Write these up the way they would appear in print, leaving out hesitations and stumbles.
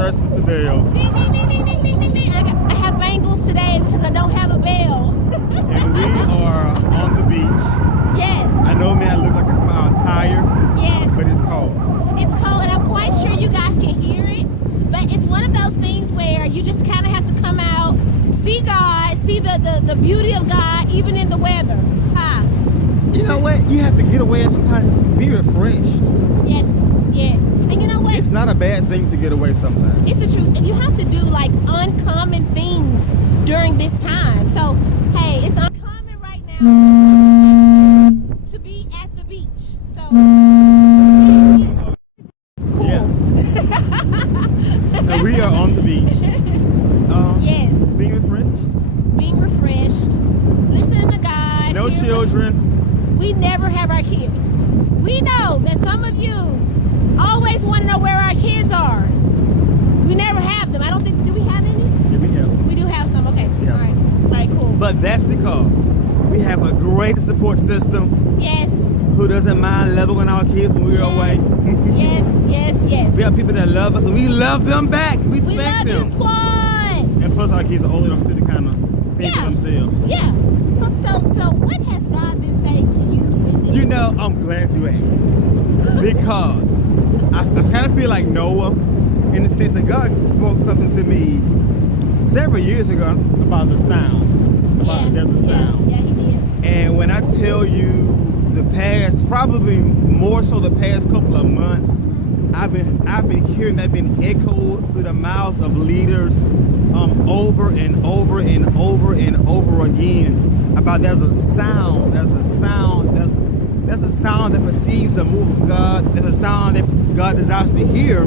thirst with the veil. Ding, ding, ding, ding, ding, ding, ding, ding. I have bangles today because I don't have a bell. And we are on the beach. Yes. I know, man, I look like I'm tired, Yes. but it's cold. It's cold, and I'm quite sure you guys can hear it. But it's one of those things where you just kind of have to come out, see God, see the beauty of God, even in the weather. Huh? You know what? You have to get away and sometimes be refreshed. Yes, yes. And you know what? It's not a bad thing to get away sometimes. It's the truth. And you have to do like uncommon things during this time. So, hey, it's uncommon right now to be at the beach. So, it's cool. Yeah. So we are on the beach. Yes. Being refreshed. Being refreshed. Listening to God. No hearing- children. We never have our kids. We know that some of you always want to know where our kids are. We never have them. I don't think, do we have any? Yeah, we have. We do have some. Okay. Yeah. All right. All right, cool. But that's because we have a great support system Yes. who doesn't mind leveling our kids when we're away. Yes, yes, yes. We have people that love us and we love them back. We We thank love them. you, squad. And plus our kids are old enough to kind of fend for Yeah. themselves. Yeah. So what has God been saying to you in this? You know, I'm glad you asked. Because I kind of feel like Noah in the sense that God spoke something to me several years ago about the sound. About there's a sound. Yeah, he did. And when I tell you the past, probably more so the past couple of months, I've been hearing that been echoed through the mouths of leaders over and over and over and over again about there's a sound that precedes the move of God. There's a sound that God desires to hear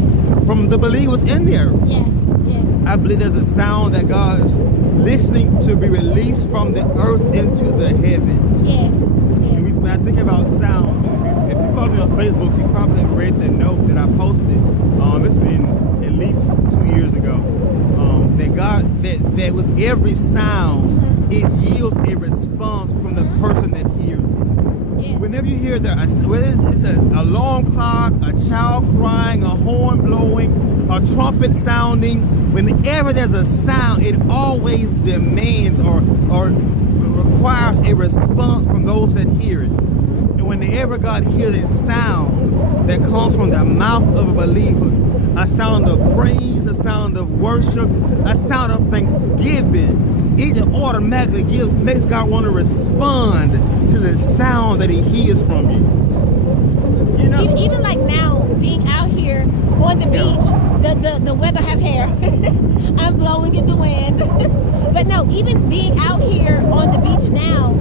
from the believers in there. Yeah, yes. I believe there's a sound that God is listening to be released from the earth into the heavens. Yes, And yes. when I think about sound, if you follow me on Facebook, you probably read the note that I posted. It's been at least 2 years ago. That with every sound, it yields a response from the person that hears it. Yes. Whenever you hear whether it's a alarm clock, a child crying, a horn blowing, a trumpet sounding, whenever there's a sound, it always demands or requires a response from those that hear it. And whenever God hears a sound that comes from the mouth of a believer, a sound of praise, a sound of worship, a sound of thanksgiving, it automatically makes God want to respond to the sound that he hears from you. You know? Even like now, being out here on the beach, the weather have hair. I'm blowing in the wind. But no, even being out here on the beach now,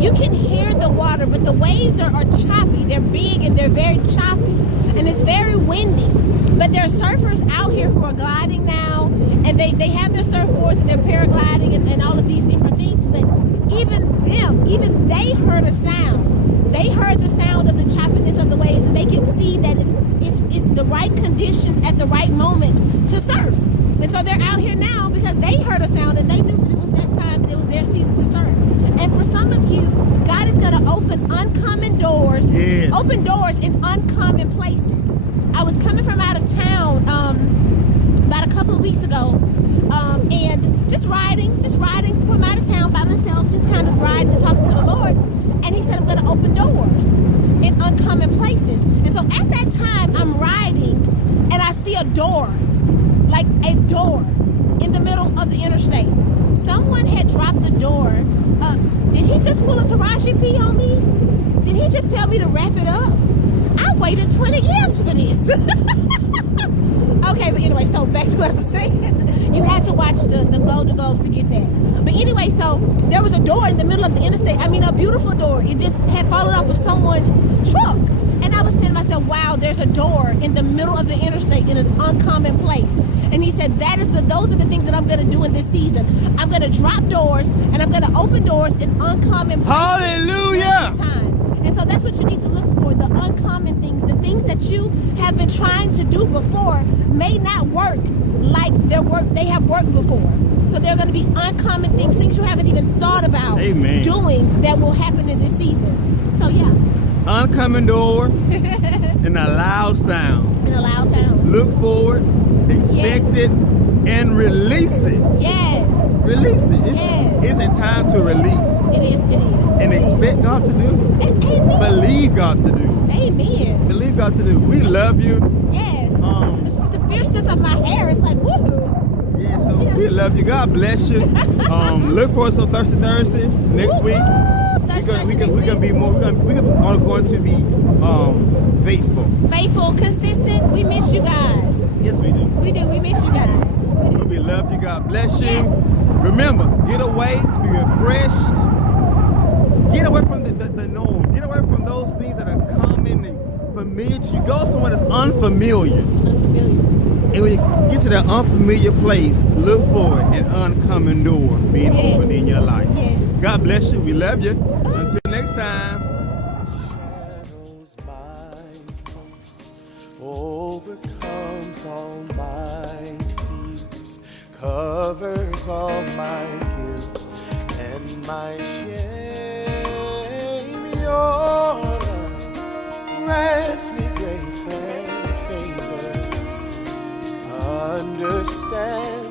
you can hear the water, but the waves are choppy. They're big and they're very choppy. And it's very windy. But there are surfers out here who are gliding now, and they have their surfboards and they're paragliding and all of these different things. But even they heard a sound. They heard the sound of the choppiness of the waves, and they can see that it's the right conditions at the right moment to surf. And so they're out here now because they heard a sound and they knew that it was that time and it was their season to surf. And for some of you, God is going to open uncommon doors, Yes. open doors in uncommon places. I was coming from out of town about a couple of weeks ago, and just riding from out of town by myself, just kind of riding and talking to the Lord. And he said, I'm going to open doors in uncommon places. And so at that time, I'm riding, and I see a door, like a door in the middle of the interstate. Someone had dropped the door. Did he just pull a Taraji P on me? Did he just tell me to wrap it up? I waited 20 years for this. Okay, but anyway, so back to what I was saying. You had to watch the Golden Globes to get that. But anyway, so there was a door in the middle of the interstate. I mean, a beautiful door. It just had fallen off of someone's truck. And I was saying to myself, wow, there's a door in the middle of the interstate in an uncommon place. And he said, those are the things that I'm going to do in this season. I'm going to drop doors, and I'm going to open doors in uncommon places. Hallelujah! This time. And so that's what you need to look for, the uncommon things, the things that you have been trying to do before may not work like they have worked before. So there are going to be uncommon things you haven't even thought about doing that will happen in this season. So yeah. Uncommon doors and a loud sound. In a loud sound. Look forward, expect it, and release it. Yes. Release it. Yes. It's a time to release. It is. And expect God to do. Amen. Believe God to do. Amen. Believe God to do. We love you. Yes. Um, It's just the fierceness of my hair. It's like, woo. Yeah, so we love you. God bless you. Look for us on Thursday next week. We're gonna be more. We're going to be faithful. Faithful, consistent. We miss you guys. Yes, we do. We do. We miss you guys. We love you. God bless you. Yes. Remember, get away to be refreshed. Get away from the norm. Get away from those things that are common and familiar to you. Go somewhere that's unfamiliar. Unfamiliar. And when you get to that unfamiliar place, look for an uncommon door being opened in your life. Yes. God bless you. We love you. Until next time. Shadows my thoughts, overcomes all my fears, covers all my guilt and my shame. Your love grants me grace and favor. Understand